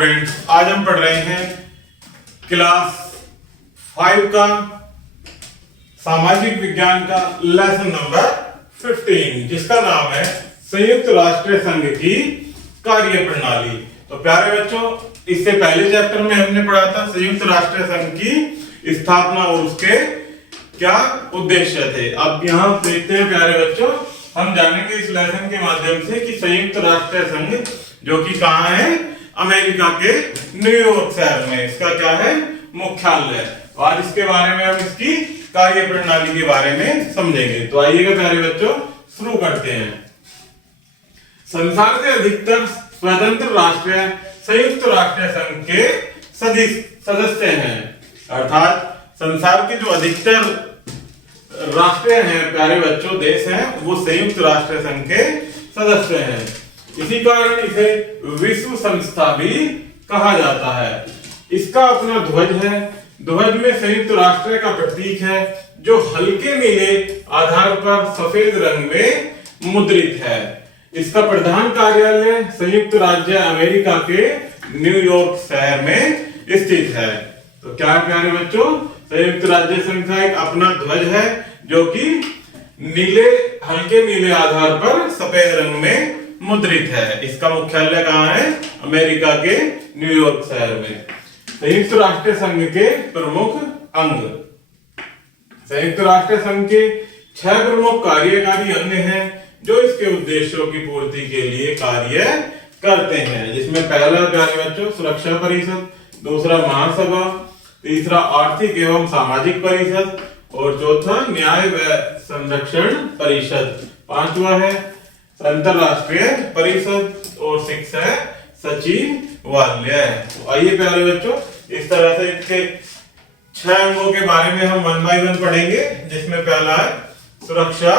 Students, आज हम पढ़ रहे हैं क्लास 5 का सामाजिक विज्ञान का लेसन नंबर 15, जिसका नाम है संयुक्त राष्ट्र संघ की कार्य प्रणाली। तो प्यारे बच्चों, इससे पहले चैप्टर में हमने पढ़ा था संयुक्त राष्ट्र संघ की स्थापना और उसके क्या उद्देश्य थे। अब यहाँ देखते हैं प्यारे बच्चों, हम जानेंगे इस लेसन के माध्यम से कि संयुक्त राष्ट्र संघ जो कि कहाँ है, अमेरिका के न्यूयॉर्क शहर में इसका क्या है, मुख्यालय। तो आज इसके बारे में हम इसकी कार्य प्रणाली के बारे में समझेंगे। तो आइएगा प्यारे बच्चों, शुरू करते हैं। संसार के अधिकतर स्वतंत्र राष्ट्र संयुक्त राष्ट्र संघ के सदस्य हैं, अर्थात संसार के जो अधिकतर राष्ट्र हैं प्यारे बच्चों, देश हैं, वो संयुक्त राष्ट्र संघ के सदस्य हैं। इसी कारण इसे विश्व संस्था भी कहा जाता है। इसका अपना ध्वज है। ध्वज में संयुक्त राष्ट्र का प्रतीक है जो हल्के नीले आधार पर सफेद रंग में मुद्रित है। इसका प्रधान कार्यालय संयुक्त राज्य अमेरिका के न्यूयॉर्क शहर में स्थित है। तो क्या प्यारे बच्चों, संयुक्त राज्य संघ का एक अपना ध्वज है जो कि हल्के नीले आधार पर सफेद रंग में मुद्रित है। इसका मुख्यालय कहाँ है, अमेरिका के न्यूयॉर्क शहर में। संयुक्त राष्ट्र संघ के प्रमुख अंग। संयुक्त राष्ट्र संघ के 6 प्रमुख कार्यकारी अंग हैं जो इसके उद्देश्यों की पूर्ति के लिए कार्य करते हैं, जिसमें पहला प्यारे बच्चों सुरक्षा परिषद, दूसरा महासभा, तीसरा आर्थिक एवं सामाजिक परिषद और चौथा न्याय व संरक्षण परिषद, पांचवा है अंतरराष्ट्रीय परिषद और 6 है सचिवालय। तो आइए प्यारे बच्चों, इस तरह से इसके 6 अंगों के बारे में हम 1 बाय 1 पढ़ेंगे, जिसमें पहला है सुरक्षा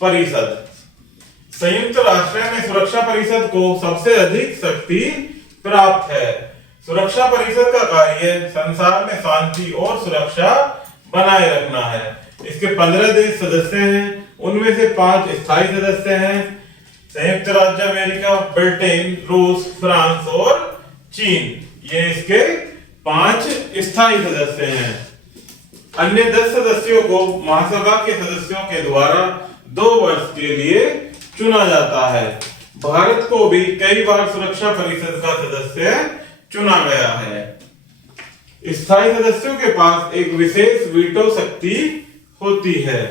परिषद। संयुक्त राष्ट्र में सुरक्षा परिषद को सबसे अधिक शक्ति प्राप्त है। सुरक्षा परिषद का कार्य संसार में शांति और सुरक्षा बनाए रखना है। इसके 15 देश सदस्य हैं, उनमें से 5 स्थायी सदस्य हैं, संयुक्त राज्य अमेरिका, ब्रिटेन, रूस, फ्रांस और चीन। ये इसके 5 स्थायी सदस्य हैं। अन्य 10 सदस्यों को महासभा के सदस्यों के द्वारा 2 वर्ष के लिए चुना जाता है। भारत को भी कई बार सुरक्षा परिषद का सदस्य चुना गया है। स्थायी सदस्यों के पास एक विशेष वीटो शक्ति होती है।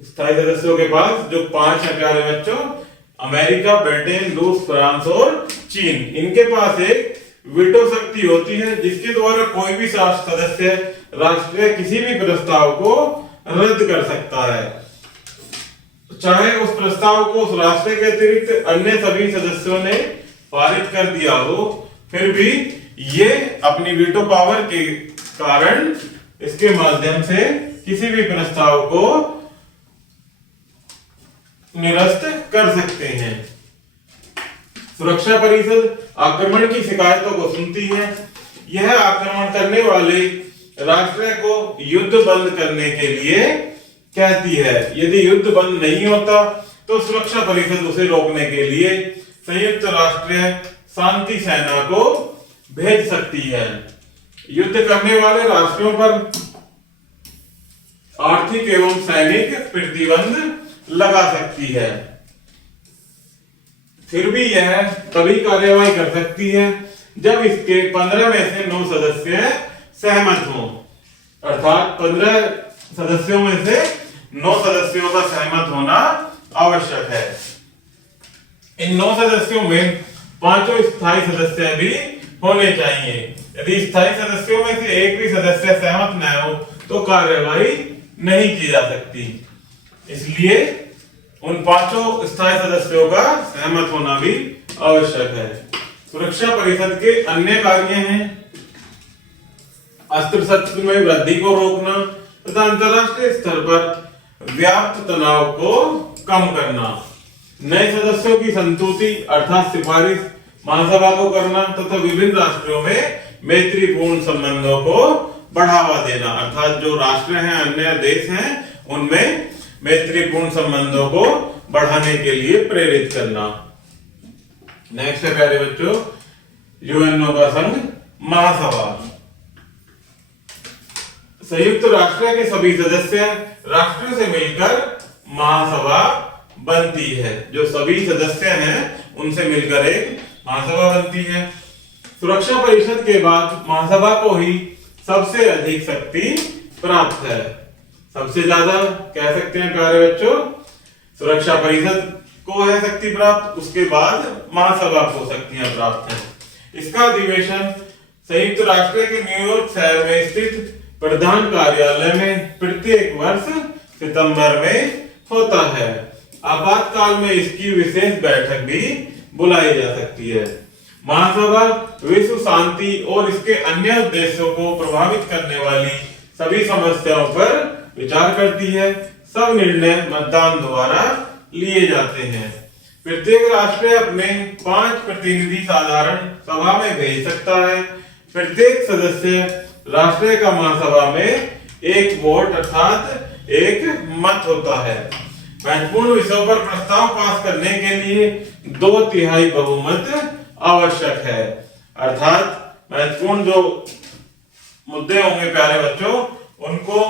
स्थायी सदस्यों के पास जो 5 है प्यारे बच्चों, अमेरिका, ब्रिटेन, रूस, फ्रांस और चीन, इनके पास एक वीटो शक्ति होती है जिसके द्वारा कोई भी सदस्य राष्ट्र किसी भी प्रस्ताव को रद्द कर सकता है, चाहे उस प्रस्ताव को उस राष्ट्र के अतिरिक्त अन्य सभी सदस्यों ने पारित कर दिया हो। फिर भी ये अपनी वीटो पावर के कारण इसके माध्यम से किसी भी प्रस्ताव को निरस्त कर सकते हैं। सुरक्षा परिषद आक्रमण की शिकायतों को सुनती है। यह आक्रमण करने वाले राष्ट्र को युद्ध बंद करने के लिए कहती है। यदि युद्ध बंद नहीं होता तो सुरक्षा परिषद उसे रोकने के लिए संयुक्त राष्ट्र शांति सेना को भेज सकती है। युद्ध करने वाले राष्ट्रों पर आर्थिक एवं सैनिक प्रतिबंध लगा सकती है। फिर भी यह तभी कार्यवाही कर सकती है जब इसके 15 में से 9 सदस्य सहमत हों, अर्थात 15 सदस्यों में से 9 सदस्यों का सहमत होना आवश्यक है। इन 9 सदस्यों में 5 स्थायी सदस्य भी होने चाहिए। यदि स्थायी सदस्यों में से एक भी सदस्य सहमत न हो तो कार्यवाही नहीं की जा सकती। इसलिए उन 5 स्थायी सदस्यों का सहमत होना भी आवश्यक है। सुरक्षा परिषद के अन्य कार्य हैं अस्त्र शस्त्र में वृद्धि को रोकना तथा अंतरराष्ट्रीय स्तर पर व्याप्त तनाव को कम करना, नए सदस्यों की संतुष्टि अर्थात सिफारिश महासभा को करना तथा विभिन्न राष्ट्रों में मैत्रीपूर्ण संबंधों को बढ़ावा देना, अर्थात जो राष्ट्र हैं, अन्य देश हैं, उनमें मैत्रीपूर्ण संबंधों को बढ़ाने के लिए प्रेरित करना। नेक्स्ट है प्यारे बच्चों, यूएनओ का संघ महासभा। संयुक्त राष्ट्र के सभी सदस्य राष्ट्रों से मिलकर महासभा बनती है। जो सभी सदस्य हैं उनसे मिलकर एक महासभा बनती है। सुरक्षा परिषद के बाद महासभा को ही सबसे अधिक शक्ति प्राप्त है। सबसे ज्यादा कह सकते हैं प्यारे बच्चों, सुरक्षा परिषद को है शक्ति प्राप्त, उसके बाद महासभा को शक्तियां प्राप्त हैं। इसका अधिवेशन संयुक्त राष्ट्र के न्यूयॉर्क शहर में स्थित प्रधान कार्यालय में प्रत्येक वर्ष सितंबर में होता है। आपातकाल में इसकी विशेष बैठक भी बुलाई जा सकती है। महासभा विश्व शांति और इसके अन्य उद्देश्यों को प्रभावित करने वाली सभी समस्याओं पर विचार करती है। सब निर्णय मतदान द्वारा लिए जाते हैं। प्रत्येक राष्ट्र अपने 5 प्रतिनिधि साधारण सभा में भेज सकता है। प्रत्येक सदस्य राष्ट्र का महासभा में एक वोट अर्थात एक मत होता है। महत्वपूर्ण विषयों पर प्रस्ताव पास करने के लिए 2/3 बहुमत आवश्यक है। अर्थात महत्वपूर्ण जो मुद्दे होंगे प्यारे बच्चों, उनको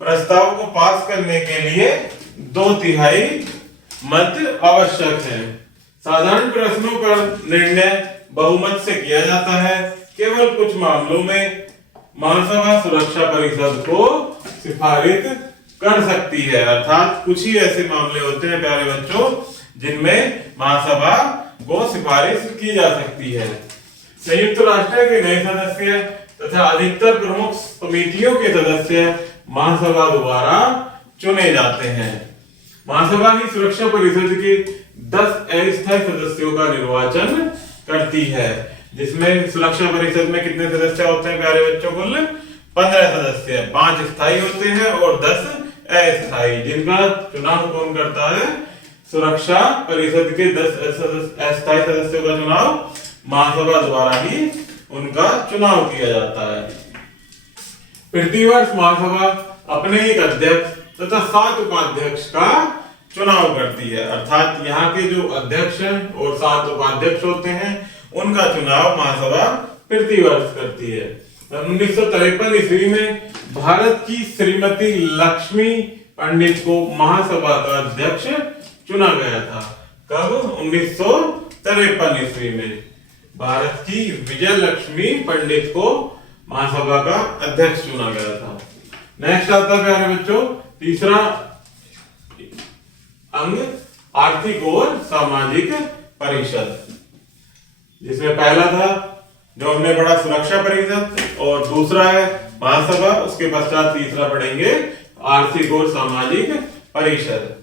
प्रस्ताव को पास करने के लिए 2/3 मत आवश्यक है। साधारण प्रश्नों पर निर्णय बहुमत से किया जाता है। केवल कुछ मामलों में महासभा सुरक्षा परिषद को सिफारिश कर सकती है। अर्थात कुछ ही ऐसे मामले होते हैं प्यारे बच्चों जिनमें महासभा को सिफारिश की जा सकती है। संयुक्त राष्ट्र के नए सदस्य तथा अधिकतर प्रमुख समितियों के सदस्य महासभा द्वारा चुने जाते हैं। महासभा ही सुरक्षा परिषद के 10 अस्थायी सदस्यों का निर्वाचन करती है। जिसमें सुरक्षा परिषद में कितने सदस्य होते हैं प्यारे बच्चों? कुल 15 सदस्य, 5 स्थायी होते हैं और 10 अस्थायी, जिनका चुनाव कौन करता है? सुरक्षा परिषद के 10 अस्थायी सदस्यों का चुनाव महासभा द्वारा ही उनका चुनाव किया जाता है। प्रतिवर्ष महासभा अपने एक अध्यक्ष तथा 7 उपाध्यक्ष का चुनाव करती है। अर्थात यहाँ के जो अध्यक्ष और 7 उपाध्यक्ष होते हैं उनका चुनाव महासभा प्रतिवर्ष करती है। 1953 ईस्वी में भारत की श्रीमती लक्ष्मी पंडित को महासभा का अध्यक्ष चुना गया था। कब? 1953 ईस्वी में भारत की विजय लक्ष्मी पंडित को महासभा का अध्यक्ष चुना गया था। नेक्स्ट आता है प्यारे बच्चों तीसरा अंग, आर्थिक और सामाजिक परिषद, जिसमें पहला था जो हमने पढ़ा सुरक्षा परिषद और दूसरा है महासभा, उसके पश्चात तीसरा पढ़ेंगे आर्थिक और सामाजिक परिषद।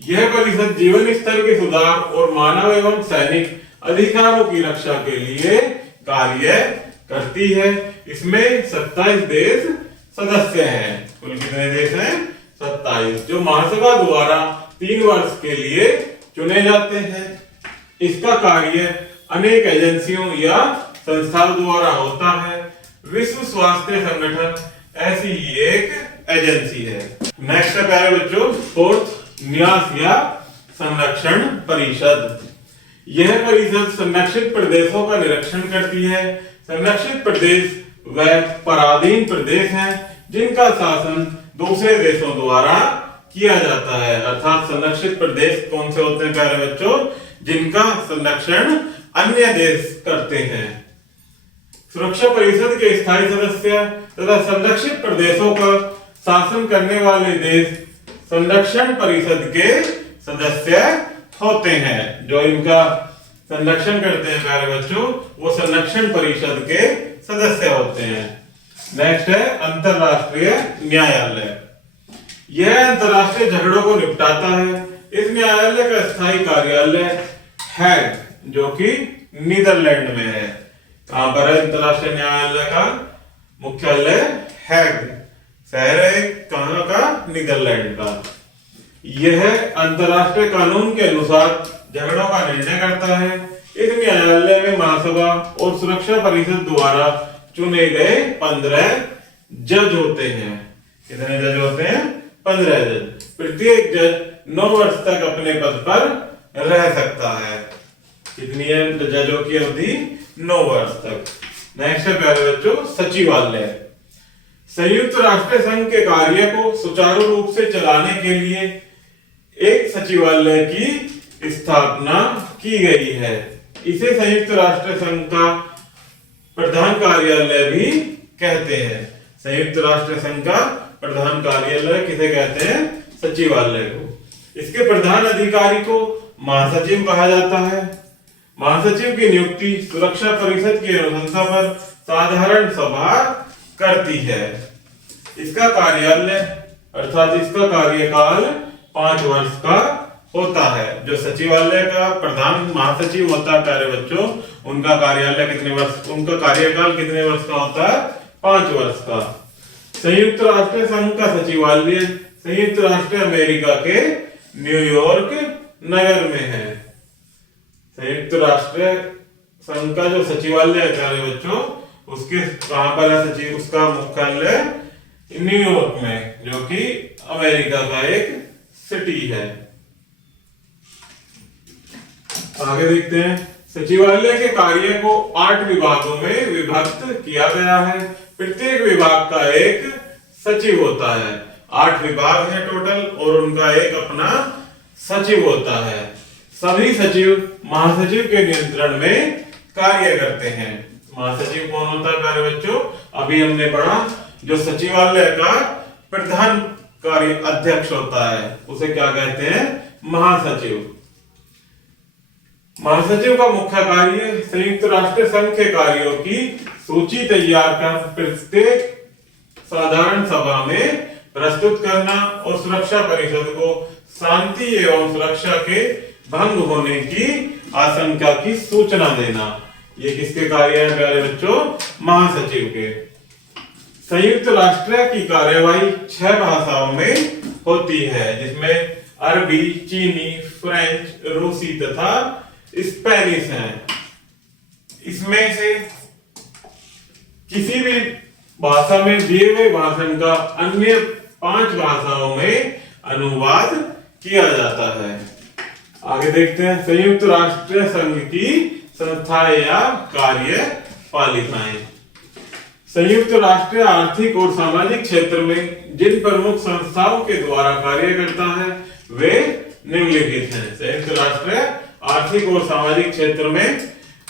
यह परिषद जीवन स्तर के सुधार और मानव एवं सैनिक अधिकारों की रक्षा के लिए कार्य करती है। इसमें 27 देश सदस्य हैं। कुल कितने देश हैं? 27, जो महासभा द्वारा 3 वर्ष के लिए चुने जाते हैं। इसका कार्य अनेक एजेंसियों या संस्थाओं द्वारा होता है। विश्व स्वास्थ्य संगठन ऐसी ही एक एजेंसी है। नेक्स्ट है प्यारे बच्चों फोर्थ, न्यास या संरक्षण परिषद। यह परिषद संरक्षित प्रदेशों का निरीक्षण करती है। संरक्षित प्रदेश वह पराधीन प्रदेश हैं जिनका शासन दूसरे देशों द्वारा किया जाता है। अर्थात संरक्षित प्रदेश कौन से होते हैं प्यारे बच्चों? जिनका संरक्षण अन्य देश करते हैं। सुरक्षा परिषद के स्थायी सदस्य तथा संरक्षित प्रदेशों का शासन करने वाले देश संरक्षण परिषद के सदस्य होते हैं। जो इनका संरक्षण करते हैं प्यारे बच्चों वो संरक्षण परिषद के सदस्य होते हैं। नेक्स्ट है अंतरराष्ट्रीय न्यायालय। यह अंतरराष्ट्रीय झगड़ों को निपटाता है। इस न्यायालय का स्थायी कार्यालय हैग, जो कि नीदरलैंड में है। कहां पर है अंतरराष्ट्रीय न्यायालय का मुख्यालय? हैग शहर है कहां का? नीदरलैंड का। यह अंतरराष्ट्रीय कानून के अनुसार झगड़ों का निर्णय करता है। इस न्यायालय में महासभा और सुरक्षा परिषद द्वारा चुने गए 15 जज होते हैं। कितने जज होते हैं? 15 जज। प्रत्येक जज 9 वर्ष तक अपने पद पर रह सकता है। कितनी है जजों की अवधि? 9 वर्ष तक। नेक्स्ट है प्यारे बच्चों सचिवालय। संयुक्त राष्ट्र संघ के कार्य को सुचारू रूप से चलाने के लिए एक सचिवालय की स्थापना की गई है। इसे संयुक्त राष्ट्र संघ का प्रधान कार्यालय भी कहते हैं। संयुक्त राष्ट्र संघ का प्रधान कार्यालय किसे कहते हैं? सचिवालय को। इसके प्रधान अधिकारी को महासचिव कहा जाता है। महासचिव की नियुक्ति सुरक्षा परिषद की अनुशंसा पर साधारण सभा करती है। इसका कार्यालय अर्थात इसका कार्यकाल 5 वर्ष का होता है। जो सचिवालय का प्रधान महासचिव होता है प्यारे बच्चों, उनका कार्यालय कितने वर्ष, उनका कार्यकाल कितने वर्ष का होता है? 5 वर्ष का। संयुक्त राष्ट्र संघ का सचिवालय संयुक्त राष्ट्र अमेरिका के न्यूयॉर्क नगर में है। संयुक्त राष्ट्र संघ का जो सचिवालय है प्यारे बच्चों, उसके कहां पर है सचिव? उसका मुख्यालय न्यूयॉर्क में, जो कि अमेरिका का एक सिटी है। आगे देखते हैं। सचिवालय के कार्य को 8 विभागों में विभक्त किया गया है। प्रत्येक विभाग का एक सचिव होता है। 8 विभाग हैं टोटल और उनका एक अपना सचिव होता है। सभी सचिव महासचिव के नियंत्रण में कार्य करते हैं। महासचिव कौन होता है प्यारे बच्चों? अभी हमने पढ़ा जो सचिवालय का प्रधान कार्य अध्यक्ष होता है उसे क्या कहते हैं? महासचिव। महासचिव का मुख्य कार्य संयुक्त राष्ट्र संघ के कार्यों की सूची तैयार कर प्रत्येक साधारण सभा में प्रस्तुत करना और सुरक्षा परिषद को शांति एवं सुरक्षा के भंग होने की आशंका की सूचना देना। ये किसके कार्य है प्यारे बच्चों? महासचिव के। संयुक्त राष्ट्र की कार्यवाही 6 भाषाओं में होती है, जिसमें अरबी, चीनी, फ्रेंच, रूसी तथा स्पेनिश है। इसमें से किसी भी भाषा में दिए गए भाषण का अन्य 5 भाषाओं में अनुवाद किया जाता है। आगे देखते हैं संयुक्त राष्ट्र संघ की संस्थाएं या कार्यपालिकाएं। संयुक्त राष्ट्र आर्थिक और सामाजिक क्षेत्र में जिन प्रमुख संस्थाओं के द्वारा कार्य करता है वे निम्नलिखित हैं। संयुक्त राष्ट्र आर्थिक और सामाजिक क्षेत्र में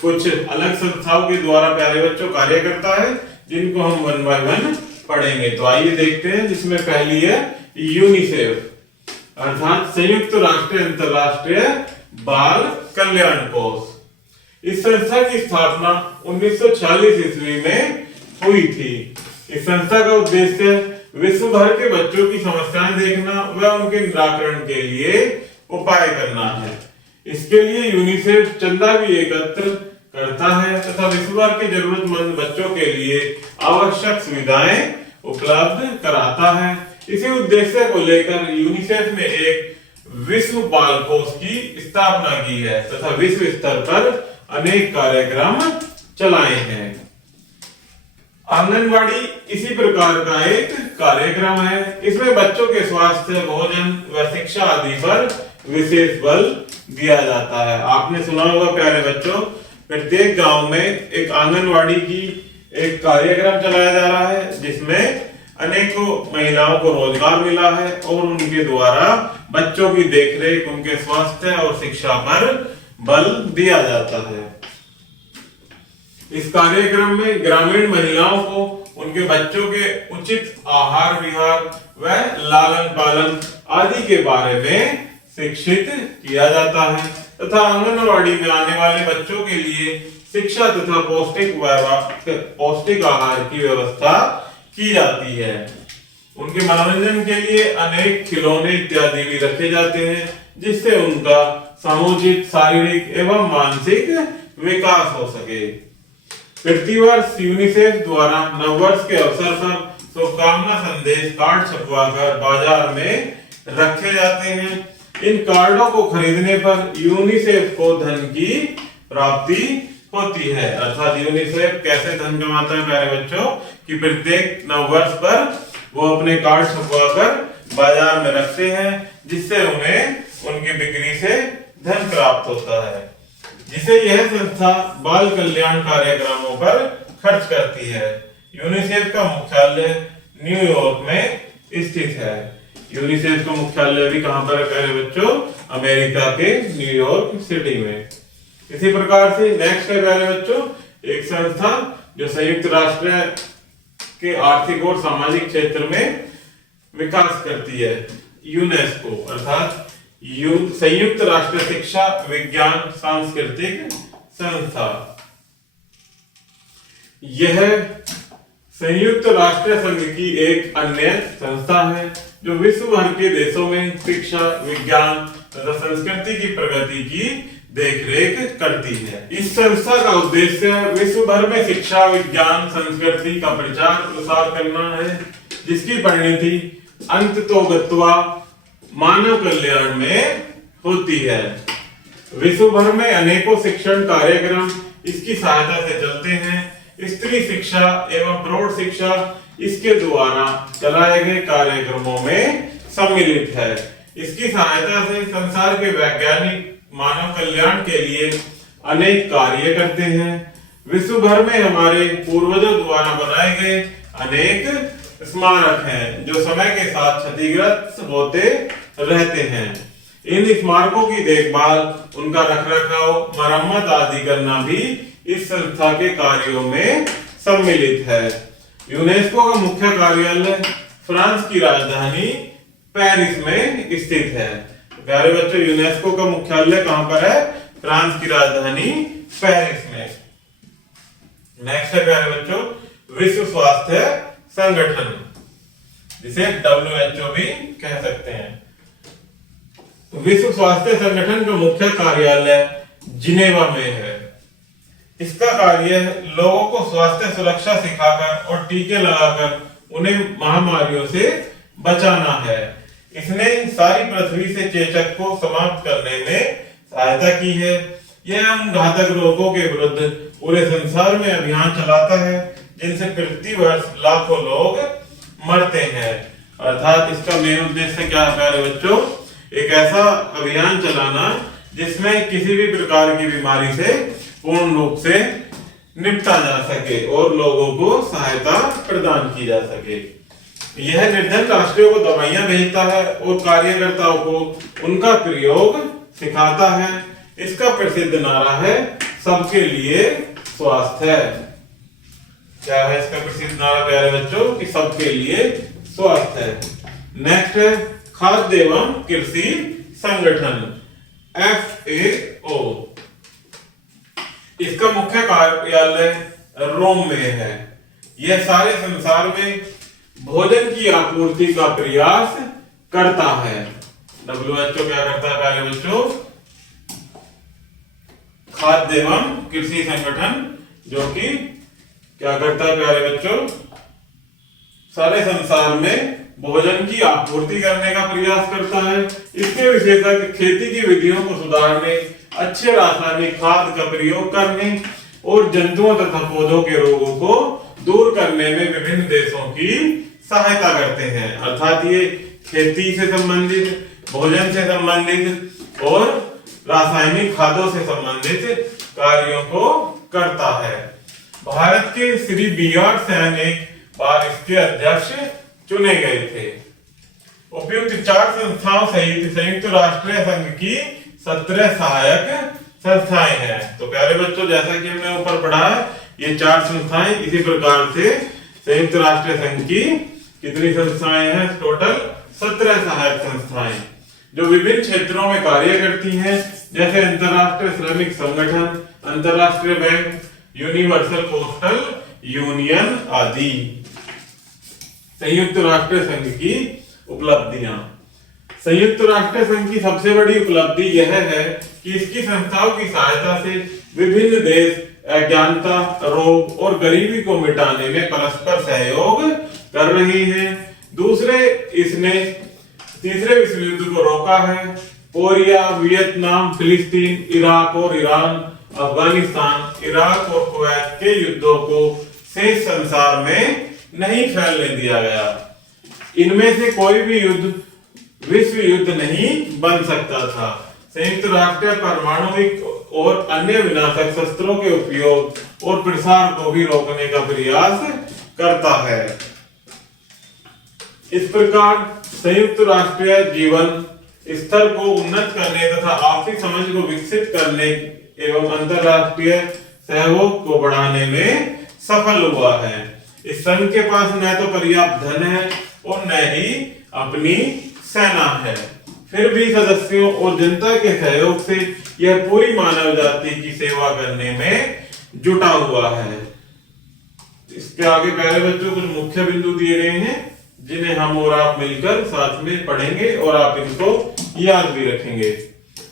कुछ अलग संस्थाओं के द्वारा प्यारे बच्चों कार्य करता है, जिनको हम 1 बाय 1 पढ़ेंगे। तो आइए देखते हैं, जिसमें पहली है यूनिसेफ अर्थात संयुक्त राष्ट्र अंतरराष्ट्रीय बाल कल्याण कोष। इस संस्था की स्थापना 1946 ईस्वी में हुई थी। इस संस्था का उद्देश्य विश्व भर के बच्चों की समस्याएं देखना व उनके निराकरण के लिए उपाय करना है। इसके लिए यूनिसेफ चंदा भी एकत्र करता है तथा विश्व भर के जरूरतमंद बच्चों के लिए आवश्यक सुविधाएं उपलब्ध कराता है। इसी उद्देश्य को लेकर यूनिसेफ ने एक विश्व बाल कोष की स्थापना की है तथा विश्व स्तर पर अनेक कार्यक्रम चलाए हैं। आंगनवाड़ी इसी प्रकार का एक कार्यक्रम है। इसमें बच्चों के स्वास्थ्य, भोजन व शिक्षा आदि पर विशेष बल दिया जाता है। आपने सुना होगा प्यारे बच्चों, प्रत्येक गांव में एक आंगनवाड़ी की एक कार्यक्रम चलाया जा रहा है, जिसमें अनेकों महिलाओं को रोजगार मिला है और उनके द्वारा बच्चों की देखरेख, उनके स्वास्थ्य और शिक्षा पर बल दिया जाता है। इस कार्यक्रम में ग्रामीण महिलाओं को उनके बच्चों के उचित आहार विहार व लालन पालन आदि के बारे में शिक्षित किया जाता है तथा आंगनवाड़ी में आने वाले बच्चों के लिए शिक्षा तथा पौष्टिक आहार की व्यवस्था की जाती है। उनके मनोरंजन के लिए अनेक खिलौने इत्यादि भी रखे जाते हैं, जिससे उनका सामूहिक शारीरिक एवं मानसिक विकास हो सके। प्रतिवर्ष यूनिसेफ द्वारा नववर्ष के अवसर पर शुभकामना संदेश कार्ड छपवाकर बाजार में रखे जाते हैं। इन कार्डों को खरीदने पर यूनिसेफ को धन की प्राप्ति होती है। अर्थात यूनिसेफ कैसे धन कमाता है प्यारे बच्चों, कि प्रत्येक नववर्ष पर वो अपने कार्ड छपवाकर बाजार में रखते हैं, जिससे उन्हें उनकी बिक्री से धन प्राप्त होता है। जिसे यह संस्था बाल कल्याण कार्यक्रमों पर खर्च करती है। यूनिसेफ का मुख्यालय न्यूयॉर्क में स्थित है। यूनिसेफ का मुख्यालय भी कहां पर है प्यारे बच्चों? अमेरिका के न्यूयॉर्क सिटी में। इसी प्रकार से नेक्स्ट है प्यारे बच्चों एक संस्था जो संयुक्त राष्ट्र के आर्थिक और सामाजिक क्षेत्र में विकास करती है, यूनेस्को अर्थात संयुक्त राष्ट्र शिक्षा विज्ञान सांस्कृतिक संस्था। यह संयुक्त राष्ट्र संघ की एक अन्य संस्था है जो विश्व भर के देशों में शिक्षा विज्ञान तथा संस्कृति की प्रगति की देखरेख करती है। इस संस्था का उद्देश्य विश्व भर में शिक्षा विज्ञान संस्कृति का प्रचार प्रसार करना है, जिसकी परिणति अंततोगत्वा मानव कल्याण में होती है। विश्व भर में अनेकों शिक्षण कार्यक्रम इसकी सहायता से चलते हैं। स्त्री शिक्षा एवं प्रौढ़ शिक्षा इसके द्वारा चलाए गए कार्यक्रमों में सम्मिलित है। इसकी सहायता से संसार के वैज्ञानिक मानव कल्याण के लिए अनेक कार्य करते हैं। विश्व भर में हमारे पूर्वजों द्वारा बनाए गए अनेक स्मारक हैं जो समय के साथ क्षतिग्रस्त होते रहते हैं। इन स्मारकों की देखभाल, उनका रखरखाव, मरम्मत आदि करना भी इस संस्था के कार्यों में सम्मिलित है। यूनेस्को का मुख्य कार्यालय फ्रांस की राजधानी पेरिस में स्थित है। प्यारे बच्चों यूनेस्को का मुख्यालय कहां पर है? फ्रांस की राजधानी पेरिस में। नेक्स्ट है प्यारे बच्चों विश्व स्वास्थ्य संगठन, जिसे WHO भी कह सकते हैं। विश्व स्वास्थ्य संगठन का मुख्य कार्यालय जिनेवा में है। इसका कार्य लोगों को स्वास्थ्य सुरक्षा सिखाकर और टीके लगाकर उन्हें महामारियों से बचाना है। इसने सारी पृथ्वी से चेचक को समाप्त करने में सहायता की है। यह उन घातक रोगों के विरुद्ध पूरे संसार में अभियान चलाता है जिनसे प्रति वर्ष लाखों लोग मरते हैं। अर्थात इसका मेन उद्देश्य क्या है प्यारे बच्चों? एक ऐसा अभियान चलाना जिसमें किसी भी प्रकार की बीमारी से पूर्ण रूप से निपटा जा सके और लोगों को सहायता प्रदान की जा सके। यह निर्धन राष्ट्रों को दवाइयां भेजता है और कार्यकर्ताओं को उनका प्रयोग सिखाता है। इसका प्रसिद्ध नारा है सबके लिए स्वास्थ्य। क्या है इसका प्रसिद्ध नारा प्यारे बच्चों? कि सबके लिए स्वास्थ्य। नेक्स्ट है खाद्य एवं कृषि संगठन FAO। इसका मुख्य कार्यालय रोम में है। यह सारे संसार में भोजन की आपूर्ति का प्रयास करता है। WHO क्या करता है प्यारे बच्चों? खाद्य एवं कृषि संगठन, जो कि क्या करता है प्यारे बच्चों? सारे संसार में भोजन की आपूर्ति करने का प्रयास करता है। इसके विशेषज्ञ खेती की विधियों को सुधारने, अच्छे रासायनिक खाद का प्रयोग करने और जंतुओं तथा पौधों के रोगों को दूर करने में विभिन्न देशों की सहायता करते हैं। अर्थात ये खेती से संबंधित, भोजन से संबंधित और रासायनिक खादों से संबंधित कार्यों को करता है। भारत के श्री BR सैन एक बार इसके अध्यक्ष चुने गए थे। उपयुक्त 4 संस्थाओं सहित संयुक्त राष्ट्र संघ की 17 सहायक संस्थाएं हैं। तो प्यारे बच्चों जैसा कि हमने ऊपर पढ़ा है, ये 4 संस्थाएं इसी प्रकार से संयुक्त राष्ट्र संघ की कितनी संस्थाएं हैं? टोटल 17 सहायक संस्थाएं जो विभिन्न क्षेत्रों में कार्य करती हैं, जैसे अंतरराष्ट्रीय श्रमिक संगठन, अंतरराष्ट्रीय बैंक, यूनिवर्सल पोस्टल यूनियन आदि। संयुक्त राष्ट्र संघ की उपलब्धियां। संयुक्त राष्ट्र संघ की सबसे बड़ी उपलब्धि यह है कि इसकी संस्थाओं की सहायता से विभिन्न देश अज्ञानता, रोग और गरीबी को मिटाने में परस्पर सहयोग कर रही हैं। दूसरे, इसने तीसरे विश्व युद्ध को रोका है। कोरिया, वियतनाम, फिलिस्तीन, इराक और ईरान, अफगानिस्तान, इराक और कुवैत के युद्धों को शेष संसार में नहीं फैलने दिया गया। इनमें से कोई भी युद्ध विश्व युद्ध नहीं बन सकता था। संयुक्त राष्ट्र परमाणु और अन्य विनाशक शस्त्रों के उपयोग और प्रसार को भी रोकने का प्रयास करता है। इस प्रकार संयुक्त राष्ट्र जीवन स्तर को उन्नत करने तथा आपसी समझ को विकसित करने एवं अंतरराष्ट्रीय सहयोग को बढ़ाने में सफल हुआ है। इस संघ के पास न तो पर्याप्त धन है और न ही अपनी सेना है, फिर भी सदस्यों और जनता के सहयोग से यह पूरी मानव जाति की सेवा करने में जुटा हुआ है। इसके आगे प्यारे बच्चों कुछ मुख्य बिंदु दिए गए हैं जिन्हें हम और आप मिलकर साथ में पढ़ेंगे और आप इनको याद भी रखेंगे।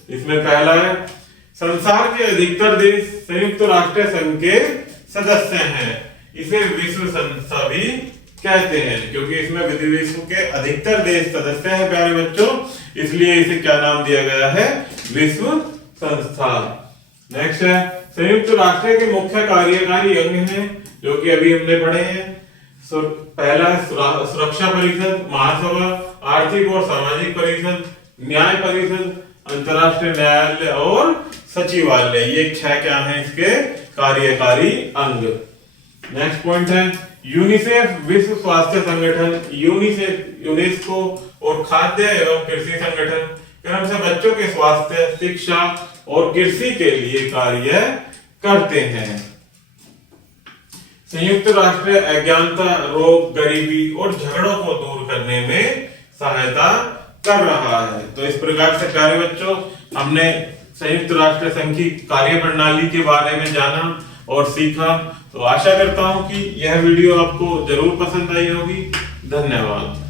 इसमें पहला है, संसार के अधिकतर देश संयुक्त राष्ट्र संघ के सदस्य हैं। इसे विश्व संस्था भी कहते हैं क्योंकि इसमें विश्व के अधिकतर देश सदस्य हैं प्यारे बच्चों, इसलिए इसे क्या नाम दिया गया है, विश्व संस्था। नेक्स्ट है, संयुक्त राष्ट्र के मुख्य कार्यकारी अंग हैं जो कि अभी हमने पढ़े हैं। पहला सुरक्षा परिषद, महासभा, आर्थिक और सामाजिक परिषद, न्याय परिषद, अंतरराष्ट्रीय न्यायालय और सचिवालय। ये 6 क्या हैं इसके कार्यकारी अंग। नेक्स्ट पॉइंट है, यूनिसेफ विश्व स्वास्थ्य संगठन, यूनेस्को और खाद्य एवं कृषि संगठन क्रम से बच्चों के स्वास्थ्य, शिक्षा और कृषि के लिए कार्य करते हैं। संयुक्त राष्ट्र अज्ञानता, रोग, गरीबी और झगड़ों को दूर करने में सहायता कर रहा है। तो इस प्रकार से प्यारे बच्चों हमने संयुक्त राष्ट्र संघ की कार्य प्रणाली के बारे में जाना और सीखा। तो आशा करता हूं कि यह वीडियो आपको जरूर पसंद आई होगी। धन्यवाद।